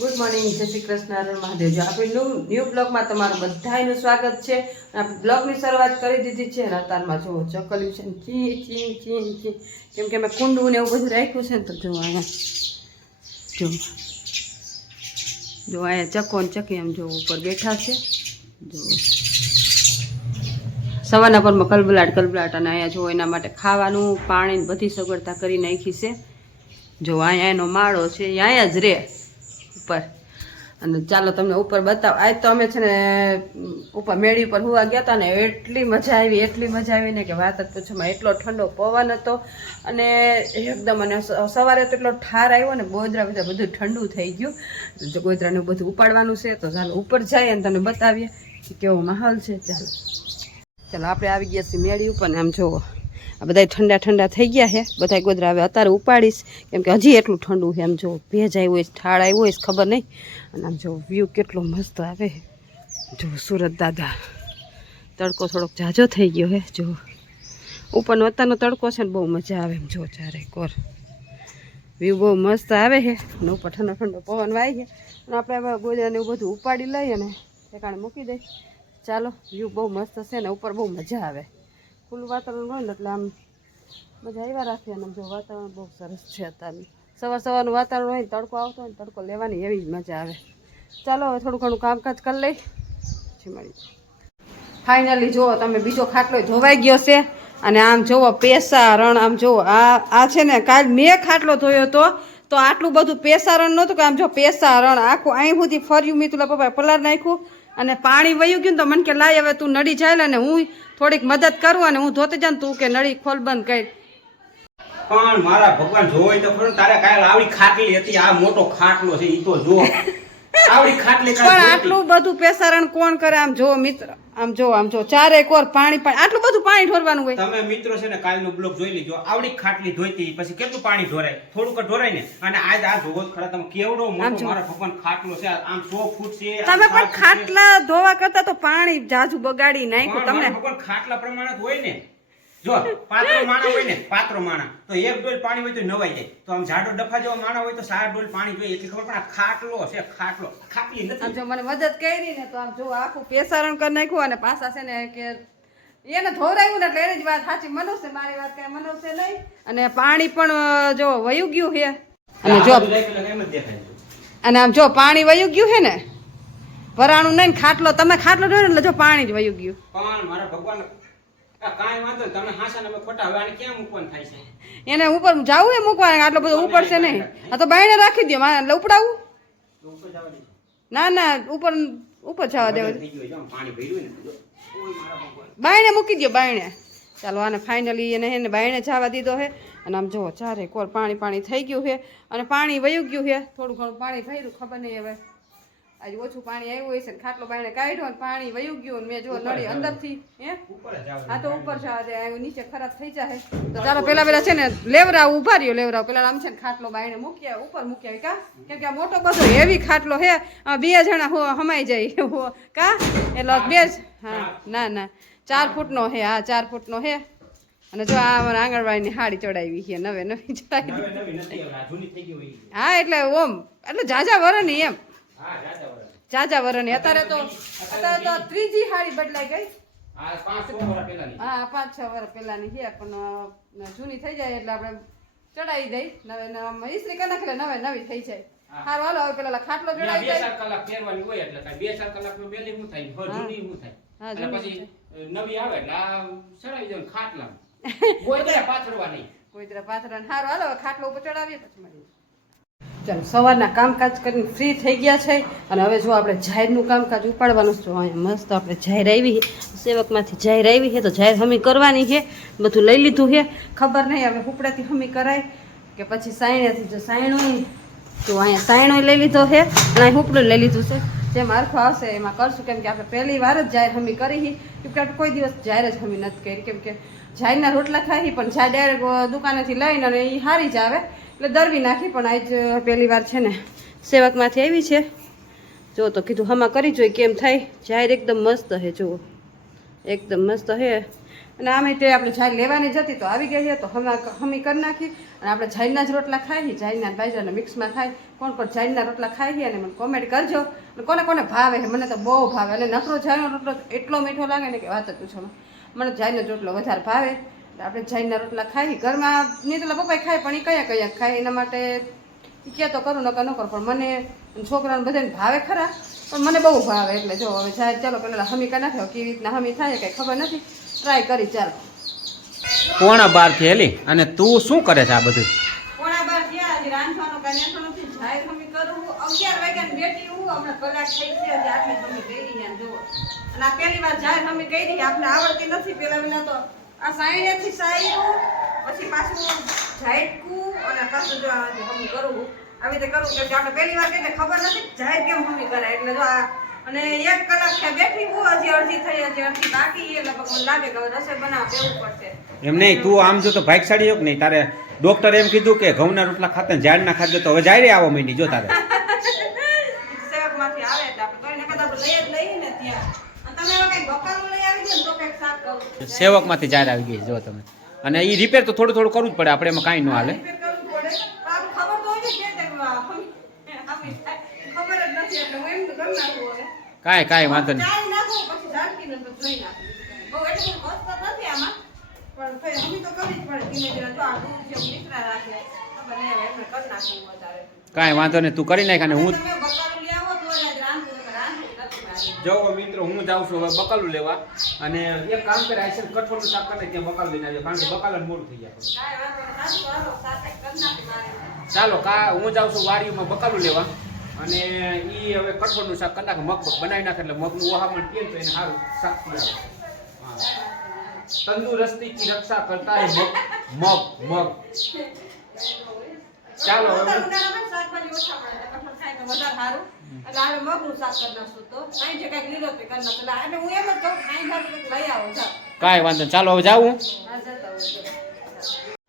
Good morning, જય શ્રી કૃષ્ણ, હર મહાદેવ. જો આપણે ન્યૂ બ્લોગમાં તમારું બધાનું સ્વાગત છે. આપણે બ્લોગની શરૂઆત કરી દીધી છે. રાતારમાં જો ચકલ્યું છે ચી ચી ચી ચી, કેમ કે મેં કુંડું ને એવું બધું રાખ્યું છે ને, તો જો અહીંયા જો અહીંયા ચકો ને ચકી એમ જો ઉપર બેઠા છે. જો સવારના પરમાં કલબલાટ અને અહીંયા જો એના માટે ખાવાનું પાણી બધી સગવડતા કરી નાખી છે. જો અહીંયા એનો માળો છે, અહીંયા જ રે ઉપર. અને ચાલો તમને ઉપર બતાવ. આજ તો અમે છે ને ઉપર મેળી ઉપર હોવા ગયા હતા ને, એટલી મજા આવી ને કે વાત જ પૂછોમાં. એટલો ઠંડો પવન હતો અને એકદમ, અને સવારે તો એટલો ઠાર આવ્યો ને, ગોદરા બધા બધું ઠંડુ થઈ ગયું. જો ગોદરાને બધું ઉપાડવાનું છે, તો ચાલો ઉપર જઈએ અને તમને બતાવીએ કે કેવો માહોલ છે. ચાલો આપણે આવી ગયા છીએ મેળી ઉપર ને આમ જુઓ આ બધા ઠંડા થઈ ગયા છે બધા ગોદરા. હવે અત્યારે ઉપાડીશ કેમ કે હજી એટલું ઠંડુ છે. આમ જો ભેજ આવ્યું હોય, ઠાળ આવ્યું હોય ખબર નહીં. અને આમ જો વ્યૂ કેટલો મસ્ત આવે. જો સુરત દાદા, તડકો થોડોક ઝાઝો થઈ ગયો હે. જો ઉપરનો અત્યારનો તડકો છે ને, બહુ મજા આવે. એમ જો ચારે કોર વ્યૂ બહુ મસ્ત આવે છે. અને ઉપર ઠંડો પવન વાય છે. અને આપણે હવે ગોદરાને એવું બધું ઉપાડી લઈએ ને ઠેકાણે મૂકી દઈ. ચાલો, વ્યૂ બહુ મસ્ત છે ને, ઉપર બહુ મજા આવે. ખુલ્લું વાતાવરણ હોય ને એટલે આમ મજા આવ્યા રાખે. અને જો વાતાવરણ બહુ સરસ છે અત્યારનું. સવારનું વાતાવરણ હોય ને, તડકો આવતો હોય ને, તડકો લેવાની એવી જ મજા આવે. ચાલો હવે થોડું ઘણું કામકાજ કરી લઈ, પછી મળી. ફાઇનલી જુઓ તમે, બીજો ખાટલો ધોવાઈ ગયો છે. અને આમ જુઓ પેસારણ, આમ જુઓ આ છે ને, કાલ મેં ખાટલો ધોયો હતો તો આટલું બધું પેસારણ નહોતું કે આમ જો પેસારણ આખું અહીં સુધી ફર્યું. મેં તુલા પપ્પાએ પલાર નાખ્યું અને પાણી વયું ગયું. તો મને કે લાય હવે તું નળી જાય ને હું થોડીક મદદ કરું અને હું ધોતી જાઉં. તું કે નળી ખોલ બંધ કરી. પણ મારા ભગવાન જોઈ તો ખરું, તારે કાલ આવડી ખાટલી હતી, આ મોટો ખાટલો છે ઈ તો જો. આવડી ખાટલી પણ આટલું બધું પેસારણ કોણ કરે? આમ જો મિત્ર, આમ જો ચારે કોર પાણી આટલું બધું પાણી ઢોરવાનું હોય. તમે મિત્રો છે ને કાલનો બ્લોગ જોઈ લીજો. આવડી ખાટલી ધોઈતી પછી કેટલું પાણી ઢોરાય? થોડુંક ઢોરાય ને. અને આજ આ જોવો ખરા તમે કેવડો મોટો મારા ભગવાન ખાટલો છે. આમ 100 ફૂટ છે. તમે પણ ખાટલા ધોવા કરતા તો પાણી જાજુ બગાડી નાખ્યું તમને. ભગવાન ખાટલા પ્રમાણે જ હોય ને. જો પાત્રો માણા હોય ને, પાત્રો માણા તો એક ડોલ પાણી હોય તો નવાઈ જાય. તો આમ જાડો ડફા જેવો માણા હોય તો 4 ડોલ પાણી જોઈએ. એટલી ખબર. પણ આ ખાટલો છે, ખાટલો ખાટલી નથી. આમ જો મને મદદ કરી ને, તો આમ જો આખું પેસારણ કરી નાખ્યું. અને પાછા છે ને કે એને ધોરાયું ને એટલે એની જ વાત સાચી. મનુષ્ય મારી વાત કઈ મનુષ્ય નહીં. અને પાણી પણ જો વયું ગયું છે. અને જો આમ જો પાણી વયું ગયું છે ને, વરાણું નહીં. ખાટલો તમે ખાટલો જોયો ને એટલે જો પાણી જ વયું ગયું. પણ મારા ભગવાન કાંઈ વાંધો નહીં. તમે હાસા ને ખોટા હવે આને ક્યાં મૂકવાનું થાય છે? એને ઉપર જાવું એ મૂકવા. આટલો બધો ઉપર છે નહીં. આ તો બાયણે રાખી દો. મારે એટલે ઉપડાવું ના ઉપર જવા દેવા. બાયણે મૂકી દો, બાયણે. ચાલો આને ફાઇનલી એને બાયણે જવા દીધો છે. અને આમ જુઓ ચારે કોર પાણી થઈ ગયું છે. અને પાણી વયું ગયું છે. થોડું ઘણું પાણી ભર્યું, ખબર નહીં હવે આજે ઓછું પાણી આવ્યું હોય છે. ખાટલો બાયણે કાઢ્યો અને પાણી વયું ગયું. મેં જો નળી અંદરથી હા તો ઉપર જવા દે, નીચે ખરાબ થઈ જાય. તો ચાલો પેલા છે ને લેવરાવ ઉભા રહ્યો. લેવરાવ પેલા આમ છે ને ખાટલો બાયણે મૂક્યા, ઉપર મૂક્યા કા, કેમ કે આ મોટો બધો હેવી ખાટલો હે. 2 જણા હમાઈ જાય કા. એટલે 2 હા ના 4 ફૂટનો હે. હા 4 ફૂટનો હે. અને જો આ અમારા આંગણવાડીની હાડી ચડાવી છે, નવી ચડાવી. હા એટલે ઓમ એટલે જાજા વરની એમ. જાજા વરની. અત્યારે તો ત્રીજી હાડી બદલાઈ ગઈ. હા 5-6 વર્ષ પહેલાની છે. પણ જૂની થઈ જાય એટલે આપણે ચડાવી દઈ. નવે ઈસ્ત્રી કરી નાખે નવી થઈ જાય. સારું હાલો હવે પેલા ખાટલો ચડાવી દઈ. 2-4 કલાક પહેરવાની હોય એટલે 2-4 કલાકમાં બેલી હું થાય, જૂની હું થાય. અને પછી નવી આવે એટલે આ ચડાવી દઉં ખાટલા. ગોઈદરા પાથરવા નહીં. સારું હાલો હવે ખાટલો ઉપર ચડાવીએ પછી મળીએ. ચાલો સવારના કામકાજ કરીને ફ્રી થઈ ગયા છે. અને હવે જો આપણે જાહેરનું કામકાજ ઉપાડવાનું છે. અહીંયા મસ્ત આપણે જાહેર આવી છે, સેવકમાંથી જાહેર આવી છે. તો જાહેર હમી કરવાની છે. બધું લઈ લીધું છે. ખબર નહીં હવે હુપડાથી હમી કરાય કે પછી સાયણેથી. જો સાયણો તો અહીંયા સાયણો લઈ લીધો છે અને અહીં હુપડું લઈ લીધું છે. જેમ હરખો આવશે એમાં કરશું. કેમ કે આપણે પહેલી વાર જ જાહેર હમી કરી. કેમ કે આપણે કોઈ દિવસ જાહેર જ હમી નથી કરી. કેમ કે જાહેરના રોટલા ખાઈ પણ જાહેર ડાયરેક્ટ દુકાનેથી લઈને અને એ હારી જ આવે એટલે દરવી નાખી. પણ આજ પહેલી વાર છે ને સેવકમાંથી આવી છે. જો તો કીધું હમા કરી જોઈ કેમ થાય. જાહેર એકદમ મસ્ત છે. જુઓ એકદમ મસ્ત છે. અને આમે તે આપણે ઝાઈ લેવાની જ હતી તો આવી ગઈ છે તો હમી કરી નાખી અને આપણે ઝાઈના જ રોટલા ખાઈ ઝાઈના બાજરાના મિક્સમાં ખાઈ કોણ કોણ ઝાઈના રોટલા ખાઈ ગયા અને મને કોમેન્ટ કરજો અને કોને કોને ભાવે છે મને તો બહુ ભાવે અને નકરો ઝાઈનો રોટલો એટલો મીઠો લાગે ને કે વાત જ પૂછો મને ઝાઈનો રોટલો વધારે ભાવે આપણે ઝાઈના રોટલા ખાઈ ઘરમાં નહીં તો પપ્પાએ ખાય પણ એ કયા ખાય એના માટે ક્યાં તો કરું નકર ન કરું પણ મને છોકરાને બધાને ભાવે ખરા પણ મને બહુ ભાવે એટલે જો હવે ઝાઈ ચાલો પેલા હમી કરી નાખ્યો કેવી રીતના હમી થાય કંઈ ખબર નથી ટ્રાય કરી ચાલો 11:15 થી હેલી અને તું શું કરે છે આ બધું 11:15 થયા હજી રાંધવાનું કાંઈ નેતો નથી ઝાઈ હમી કરું 11 વાગ્યાની બેઠી હું હમણાં કલાક થઈ છે હજી આટલી હમી કરી ને જુઓ અને આ પહેલી વાર ઝાઈ હમી કરી આપણે આવડતી નથી પેલા તો આ સાઈડેથી સાઈડું પછી પાછું ઝાઈટકું અને પાછું જો હમી કરું આવી રીતે કરું કે આપણે પહેલી વાર કહીને ખબર નથી ઝાઈ કેમ હમી કરે એટલે જો આ અને 1 કલાક થયા બેઠી હું હજી અડધી થઈ હજી અડધી બાકી એ લગભગ મને લાગે કે હવે રસોઈ બનાવવા દેવું પડશે એમ નહીં તું આમ જો તો ભાગશાળી હોક નહીં તારે ડોક્ટર એમ કીધું કે ઘઉંના રોટલા ખાતા ઝાડના ખાધે તો હવે જાયરે આવો મહિની જો તારે સેવકમાંથી આવે એટલે આપણે કઈ નકર આપણે લઈ જ લઈએ ને ત્યાં અને તમે હવે કઈ બકાલું લઈ આવી દો તો કઈક શાક કરું સેવકમાંથી ઝાડ આવી ગઈ જો તમે અને એ રિપેર તો થોડું થોડું કરવું જ પડે આપણે એમાં કાંઈ ન હાલે રિપેર કરવું પડે પણ ખબર તો હોય કે ખબર જ નથી એટલે હું એમ તો કરી નાખું હવે કાંઈ વાંધો નહીં ચાઈ નાખું પછી ઝાડકીને તો ધોઈ નાખું બહુ એટલું મસ્ત નથી આમાં પણ ફેર હમી તો કરવી જ પડે ધીમે ધીમે જો આ દૂધ જેવું નીકળા રાખે ખબર નહીં હવે એમને કરી નાખું વધારે કાંઈ વાંધો નહીં તું કરી નાખ અને હું તમે બકાલું લઈ આવો તો જ રાંધું નથી મારે જો મિત્રો હું જાઉં છું હવે બકાલું લેવા અને એક કામ કરે આઈસર કઠોળનું શાક કરે ત્યાં બકાલું લઈને આવ્યો કારણ કે બકાલા મોડું થઈ જાય ચાલો હું જાઉં છું વાડીમાં બકાલું લેવા અને ઈ હવે કઠોળનું શાક કરી નાખે મગ બનાવી નાખે એટલે મગનું ઓહામણ પીએ તો એને સારું શાક પીવે તંદુરસ્તી की रक्षा करता है मग ચાલો હવે શાકભાજી ઓછા પડે કઠોળ ખાય તો વધારે સારું એટલે આપણે મગનું શાક કરી નાખશું તો અહીં જે કંઈક લીધો તે કરી નાખશું એટલે હું એમ જ કહું ખાઈ ભાવે લઈ આવો ચાલ કાંઈ વાંધો નહીં. ચાલો હવે જાવું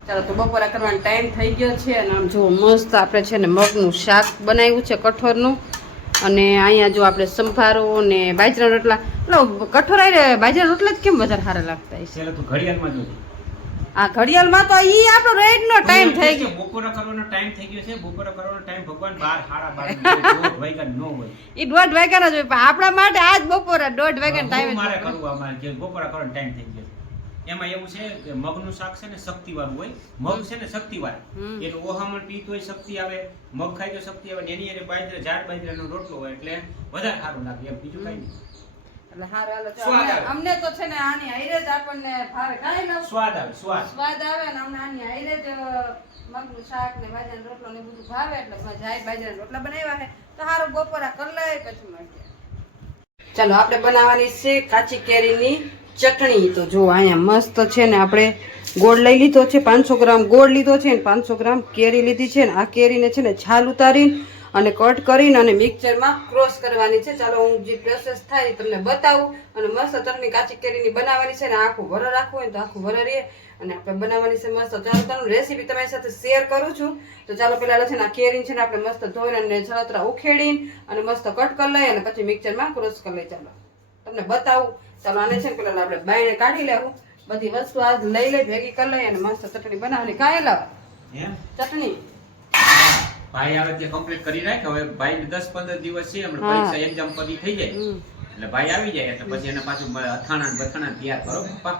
ચાલો તો બપોરા કરવાનો ટાઈમ થઈ ગયો છે અને આમ જુઓ મસ્ત આપણે છે ને મગનું શાક બનાવ્યું છે કઠોળનું અને અહીંયા જો આપણે સંભારો ને બાજરાના રોટલા કઠોળ આવી બાજરાના રોટલા જ કેમ વધારે સારા લાગતા હશે ચાલો તું ઘડિયાળમાં જોજે આ ઘડિયાળમાં તો ઈ આપણો રેડનો ટાઈમ થઈ ગયો બપોરા કરવાનો ટાઈમ થઈ ગયો છે બપોરા કરવાનો ટાઈમ ભગવાન 12 સાડા 12 વાગ્યા નો હોય ઈ 1:30 વાગ્યાનો જ હોય પણ આપણા માટે આજ બપોરા 1:30 વાગ્યાનો ટાઈમ મારે કરવું અમારે જે બપોરા કરવાનો ટાઈમ થઈ ગયો એમાં એવું છે કે મગનું શાક છે ને શક્તિ વાળું હોય મગ છે ને શક્તિ વાળું એનું ઓહામણ પીતો હોય શક્તિ આવે મગ ખાય તો શક્તિ આવે એની એને બાજરા ઝાડ બાજરાનો રોટલો હોય એટલે વધારે સારું લાગે એમ બીજું કઈ નહીં એટલે હારું હાલો અમને તો છે ને આની આઈરે જ આપણને ભાવે કાઈ ન સ્વાદ આવે ને અમને આની આઈરે જ મગનું શાક ને બાજરાનો રોટલો ને બધું ભાવે એટલે જાય બાજરાના રોટલા બનાવ્યા છે તો હારું બપોરા કરી લે પછી મળીએ ચાલો આપણે બનાવવાની છે કાચી કેરીની ચટણી તો જો અહીંયા મસ્ત છે ને આપણે ગોળ લઈ લીધો છે 500 ગ્રામ ગોળ લીધો છે ને 500 ગ્રામ કેરી લીધી છે ને આ કેરીને છે ને છાલ ઉતારીને અને કટ કરીને અને મિક્સરમાં ક્રોસ કરવાની છે ચાલો હું જે પ્રોસેસ થાય તમને બતાવું અને મસ્ત ચટણી કાચી કેરીની બનાવવાની છે ને આખું વરર રાખવું હોય તો આખું વરર રહે અને આપણે બનાવવાની છે મસ્ત ચાલો તમને રેસીપી તમારી સાથે શેર કરું છું તો ચાલો પહેલા છે ને આ કેરી છે ને આપણે મસ્ત ધોઈને અને છળતરા ઉખેડીને અને મસ્ત કટ કરી લઈએ અને પછી મિક્સરમાં ક્રોસ કરી લઈએ ચાલો તમને બતાવું ચાલો આને છે ને પેલા આપણે બાયણે કાઢી લેવું બધી વસ્તુ આજ લઈ લઈ ભેગી કરી લઈએ અને મસ્ત ચટણી બનાવવાની કાંઈ લાવ ચટણી ભાઈ આવે તે કમ્પ્લીટ કરી રાખ હવે ભાઈ 10-15 દિવસ છે હમણાં પરીક્ષા એક્ઝામ પડી થઈ જાય એટલે ભાઈ આવી જાય એટલે પછી એને પાછું અથાણા બથાણા તૈયાર કરો પપ્પા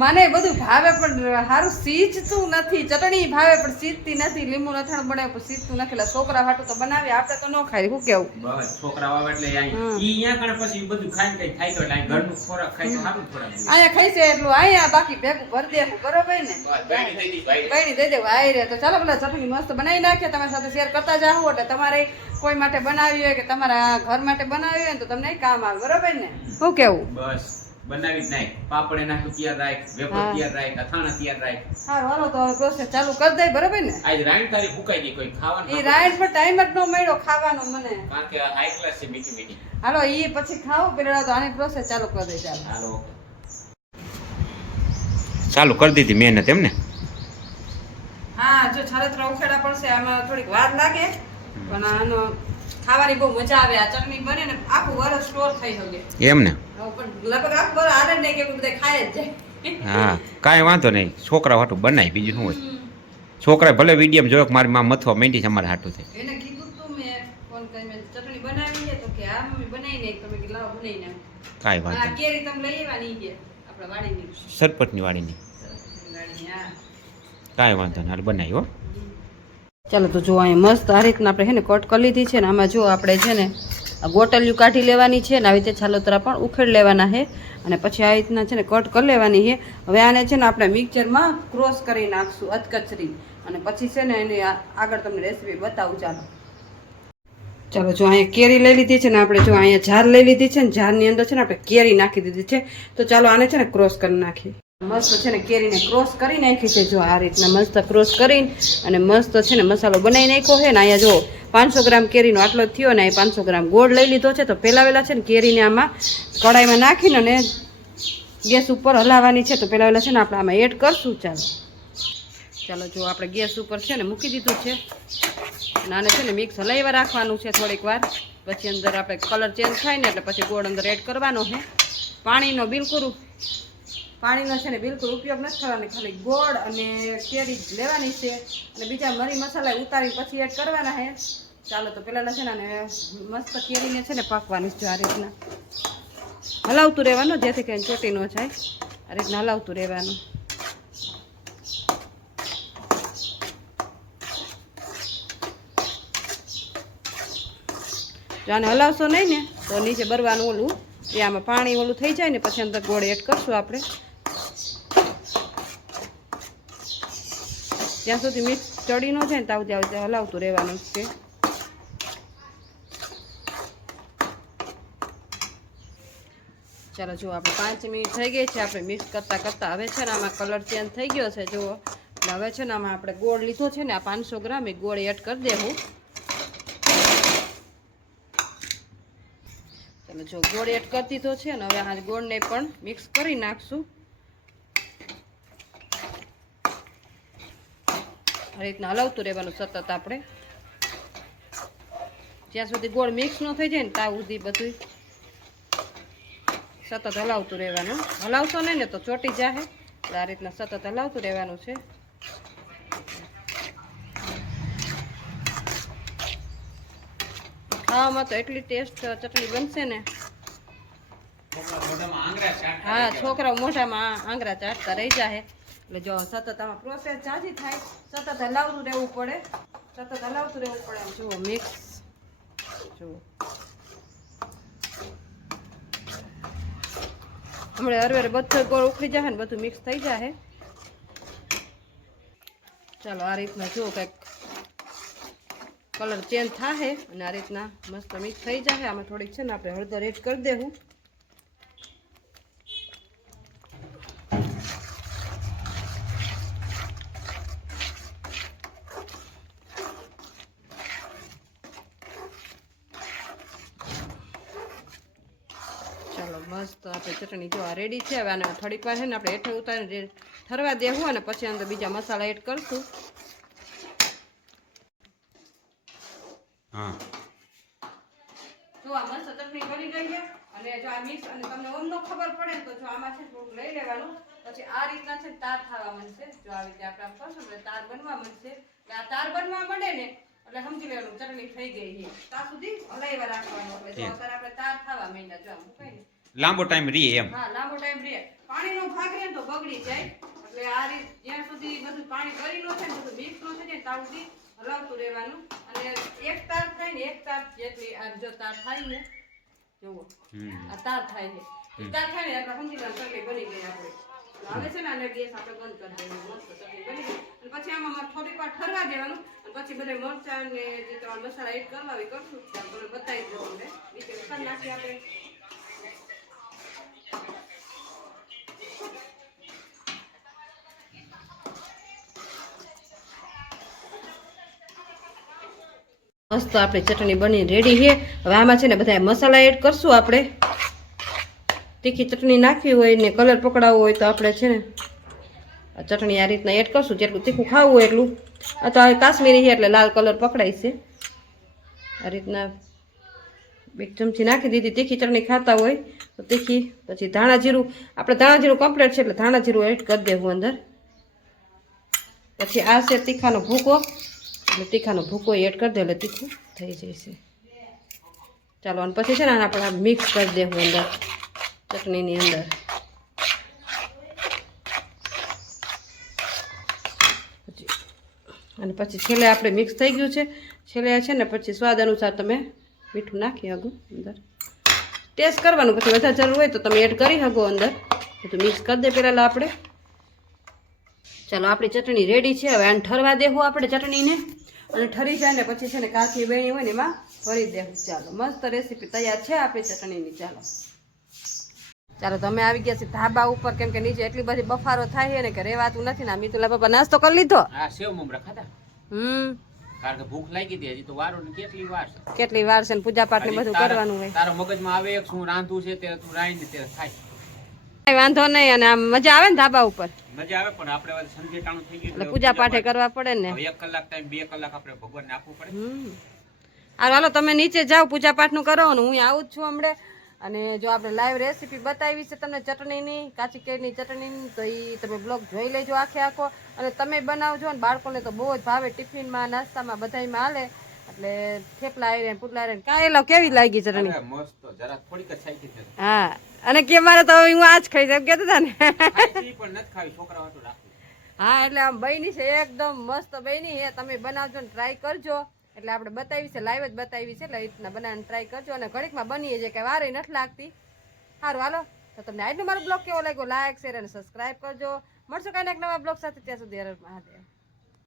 મને બધું ભાવે પણ સારું સીજતું નથી ચટણી ભાવે પણ સીજતી નથી લીંબુ અથાણું બનાવે પણ સીજતું નથી એટલે છોકરા હાટું તો બનાવી આપણે તો ન ખાય શું કેવું બસ છોકરા આવે એટલે ઈ અહીંયા કણે પછી બધું ખાઈને કઈ થાય તો એટલે ઘરનું ખોરાક ખાય તો સારું થોડા અહીંયા ખાઈ છે એટલું અહીંયા બાકી ભેગું ભરી દેવું બરોબર ને બહેણી દઈ દેવું આઈ રે તો ચાલો પેલા ચટણી મસ્ત બનાવી નાખીએ તમારી સાથે શેર કરતા જાઓ એટલે તમારે કોઈ માટે બનાવી હોય કે તમારા ઘર માટે બનાવી હોય તો તમને કામ આવે બરોબર ને શું કેવું બસ બનાવી જ નાખ પાપડ એના તૈયાર રાખ વેફર તૈયાર રાખ અથાણા તૈયાર રાખ હા હાલો તો હવે પ્રોસેસ ચાલુ કરી દઈ બરોબર ને આજ રાઈન તારી ફૂકાઈ ગઈ કોઈ ખાવાનું ઈ રાઈન પર ટાઈમ જ નો મળ્યો ખાવાનો મને કારણ કે હાઈ ક્લાસ છે મીઠી મીઠી હાલો ઈ પછી ખાવું પેલા તો આની પ્રોસેસ ચાલુ કરી દઈ ચાલો હાલો ચાલુ કરી દીધી મહેનત એમ ને હા જો છાલતરા ઉખેડા પડશે આમાં થોડીક વાર લાગે પણ આનો ખાવાની બહુ મજા આવે આ ચટણી બને ને આખું વરસ સ્ટોર થઈ શકે એમ ને પણ લગભગ આખું વરસ આરે નહીં કે બધા ખાય જ જાય હા કાંઈ વાંધો નહીં છોકરા હાટું બનાય બીજું શું હોય છોકરા ભલે વિડીયમ જોયો કે મારી માં મથવા માંડી છે અમારે હાટું થઈ એને કીધું તું મેં ફોન કરીને ચટણી બનાવી છે તો કે આ મમ્મી બનાવી નહીં તમે કે લાવો બનાવી નાખ કાંઈ વાંધો આ કેરી તમે લઈ આવવાની કે આપણા વાડીની સરપટની વાડીની વાડીની હા કાંઈ વાંધો નહીં હાલ બનાવી હો ચાલો તો જો અહીં મસ્ત આ રીતના આપણે છે ને કટ કરી લીધી છે ને આમાં જો આપણે છે ને આ ગોટલિયું કાઢી લેવાની છે ને આવી રીતે છાલોતરા પણ ઉખેડ લેવાના છે અને પછી આ રીતના છે ને કટ કરી લેવાની છે હવે આને છે ને આપણે મિક્સરમાં ક્રોસ કરી નાખશું અધકચરી અને પછી છે ને એની આગળ તમને રેસીપી બતાવું ચાલો ચાલો જો અહીંયા કેરી લઈ લીધી છે ને આપણે જો અહીંયા ઝાર લઈ લીધી છે ને ઝારની અંદર છે ને આપણે કેરી નાખી દીધી છે તો ચાલો આને છે ને ક્રોસ કરી નાખીએ મસ્ત છે ને કેરીને ક્રોસ કરી નાખી છે જો આ રીતના મસ્ત ક્રોસ કરીને અને મસ્ત છે ને મસાલો બનાવી નાખ્યો છે ને અહીંયા જો 500 ગ્રામ કેરીનો આટલો થયો ને અહીં 500 ગ્રામ ગોળ લઈ લીધો છે તો પહેલા છે ને કેરીને આમાં કડાઈમાં નાખીને અને ગેસ ઉપર હલાવવાની છે તો પહેલા છે ને આપણે આમાં એડ કરશું ચાલો જો આપણે ગેસ ઉપર છે ને મૂકી દીધું છે અને આને છે ને મિક્સ હલાવ્યા રાખવાનું છે થોડીક વાર પછી અંદર આપણે કલર ચેન્જ થાય ને એટલે પછી ગોળ અંદર એડ કરવાનો છે પાણીનો છે ને બિલકુલ ઉપયોગ નથી કરવાનો ખાલી ગોળ અને કેરી જ લેવાની છે અને બીજા મરી મસાલા ઉતારીને પછી એડ કરવાના છે ચાલો તો પહેલાં છે ને મસ્ત કેરીને છે ને પાકવાની છે આ રીતના હલાવતું રહેવાનું જેથી કંઈ ચોટી ન જાય આ રીતના હલાવતું રહેવાનું જો આને હલાવશો નહીં ને તો નીચે બરવાનું ઓલું એ આમાં પાણી ઓલું થઈ જાય ને પછી અંદર ગોળ એડ કરશું આપણે જ્યાં સુધી મિક્સ ચડી ન જાય ને ત્યાં સુધી હલાવતું રહેવાનું છે ચાલો જો આપણે 5 મિનિટ થઈ ગઈ છે આપણે મિક્સ કરતાં હવે છે ને આમાં કલર ચેન્જ થઈ ગયો છે જુઓ એટલે હવે છે ને આમાં આપણે ગોળ લીધો છે ને આ 500 ગ્રામ એ ગોળ એડ કરી દેવું ચાલો જો ગોળ એડ કરી દીધો છે ને હવે આ ગોળને પણ મિક્સ કરી નાખશું આ રીતના હલાવતું રહેવાનું સતત આપણે જ્યાં સુધી ગોળ મિક્સ ન થઈ જાય ને ત્યાં સુધી બધું સતત હલાવતું રહેવાનું હલાવશો નહીં ને તો ચોટી જાય એટલે આ રીતના સતત હલાવતું રહેવાનું છે ખાવામાં તો એટલી ટેસ્ટ ચટણી બનશે ને હા છોકરાઓ મોઢામાં આંગળા ચાટતા રહી જાય એટલે જો સતત આમાં પ્રોસેસ જાજી થાય સતત હલાવતું રહેવું પડે આમ જુઓ મિક્સ જુઓ હમણાં હરવેર બધું ગોળ ઉખડી જાય ને બધું મિક્સ થઈ જાય ચાલો આ રીતના જુઓ કંઈક કલર ચેન્જ થાય અને આ રીતના મસ્ત મિક્સ થઈ જાય આમાં થોડીક છે ને આપણે હળદર એડ કરી દેવું ચાલો મસ્ત આપણે ચટણી જો આ રેડી છે હવે આને થોડીક વાર છે ને આપણે હેઠે ઉતારીને ઠરવા દેવું અને પછી અંદર બીજા મસાલા એડ કરશું હા જો આ મસ્ત ચટણી બની ગઈ છે અને જો આ મિક્સ અને તમને ઓમ નો ખબર પડે તો જો આમાં છે થોડું લઈ લેવાનું પછી આ રીતના છે તાર થવા માંડશે જો આવી રીતે આપણે આમ કરશું એટલે તાર બનવા માંડશે એટલે આ તાર બનવા માંડે ને એટલે સમજી લેવાનું ચટણી થઈ ગઈ છે ત્યાં સુધી હલાવ્યા રાખવાનું એટલે જો અત્યારે આપણે તાર થવા માંડ્યા જો આમ મુકાય ને લાંબો ટાઈમ રહે એમ હા લાંબો ટાઈમ રહે પાણીનો ભાગ રહે તો બગડી જાય એટલે આ રીત જ્યાં સુધી બધું પાણી કરી નો થાય બધું મિક્સ નો થાય ત્યાં સુધી હલાવતું રહેવાનું અને એક તાર થાય ને એક તાર જેટલી આ જો તાર થાય ને જુઓ આ તાર થાય છે તાર થાય ને એટલે સમજી લેવાનું ચટણી બની ગઈ આપણે હવે છે ને આને ગેસ આપણે બંધ કરી દેવાનું મસ્ત ચટણી બની ગઈ અને પછી આમાં થોડીક વાર ઠરવા દેવાનું અને પછી બધા મરચાં ને જે ત્રણ મસાલા એડ કરવા એ કરશું આપણે બતાવી દઉં અમને નીચે મસાલા નાખી આપણે મસ્ત આપણી ચટણી બની રેડી છે હવે આમાં છે ને બધા મસાલા એડ કરશું આપણે તીખી ચટણી નાખવી હોય ને કલર પકડાવવો હોય તો આપણે છે ને આ ચટણી આ રીતના એડ કરશું જેટલું તીખું ખાવું હોય એટલું આ તો કાશ્મીરી છે એટલે લાલ કલર પકડાય છે આ રીતના એક ચમચી નાખી દીધી. તીખી ચટણી ખાતા હોય તો તીખી. પછી ધાણા જીરું, આપણે ધાણા જીરું કમ્પ્લીટ છે એટલે ધાણા જીરું એડ કરી દેવું અંદર. પછી આ છે તીખાનો ભૂકો, એટલે તીખાનો ભૂકો એડ કરી દે એટલે તીખું થઈ જશે. ચાલો અને પછી છે ને આપણે મિક્સ કરી દેવું અંદર ચટણીની અંદર. અને પછી છેલ્લે આપણે મિક્સ થઈ ગયું છે. છેલ્લે છે ને પછી સ્વાદ અનુસાર તમે મીઠું નાખી શકો અંદર. ટેસ્ટ કરવાનું, પછી વધારે જરૂર હોય તો તમે એડ કરી શકો અંદર. બધું મિક્સ કરી દે પહેલાં આપણે. ચાલો આપણી ચટણી રેડી છે. હવે આને ઠરવા દેવું આપણે ચટણીને, અને ઠરી જાય ને પછી છે ને કાચી બેણી હોય ને એમાં ભરી દેવું. ચાલો મસ્ત રેસીપી તૈયાર છે આપણી ચટણીની. ચાલો તમે આવી ગયા છે ધાબા ઉપર, કેમ કે નીચે એટલી બધી બફારો થાય છે ને કે રેવાતું નથી ને. મિતુલા બાપા નાસ્તો કરી લીધો? આ સેવ મમરા ખાધા. કારણ કે ભૂખ લાગી હતી હજી તો વારો ને કેટલી વાર છે. કેટલી વાર છે ને પૂજા પાઠ ને બધું કરવાનું હોય. તારો મગજમાં આવે એક શું રાંધું છે તે તું રાઈ ને તે ખાય. કઈ વાંધો નહીં. અને આમ મજા આવે ને ધાબા ઉપર? મજા આવે, પણ આપણે હવે સંધ્યા ટાણું થઈ ગયું એટલે પૂજા પાઠે કરવા પડે ને. 1 કલાક ટાઈમ 2 કલાક આપણે ભગવાનને આપવું પડે. હાલો તમે નીચે જાઓ પૂજા પાઠ નું કરો ને હું આવું જ છું હમણાં. અને જો આપણે લાઈવ રેસીપી બતાવી છે તમને ચટણીની, કાચી કેળની ચટણીની, તો એ તમે બ્લોગ જોઈ લેજો આખો. અને તમે બનાવજો ને બાળકોને તો બહુ જ ભાવે. ટિફિનમાં, નાસ્તામાં બધાયમાં હાલે. એટલે થેપલા આવીને પુટલા આવીને કાંઈ કેવી લાગી ચટણી? મસ્ત, જરા થોડીક જ ખાઈ છે. હા, અને કે મારે તો હું આજ ખાઈ એમ કહેતા હતા ને. પણ નથી ખાવી, છોકરા હતું રાખવું. હા, એટલે આમ બની છે એકદમ મસ્ત બની છે. તમે બનાવજો ને ટ્રાય કરજો. એટલે આપણે બતાવી છે, લાઈવ જ બતાવી છે, એટલે રીતના બનાવવાની ટ્રાય કરજો. અને ઘડીકમાં બની છે કે વારે નથી લાગતી. સારું હાલો, તો તમને આજનો મારો બ્લોગ કેવો લાગ્યો લાઈક, શેર અને સબસ્ક્રાઈબ કરજો. મળશો કાંઈ એક નવા બ્લોગ સાથે. ત્યાં સુધી હર મહાદેવ.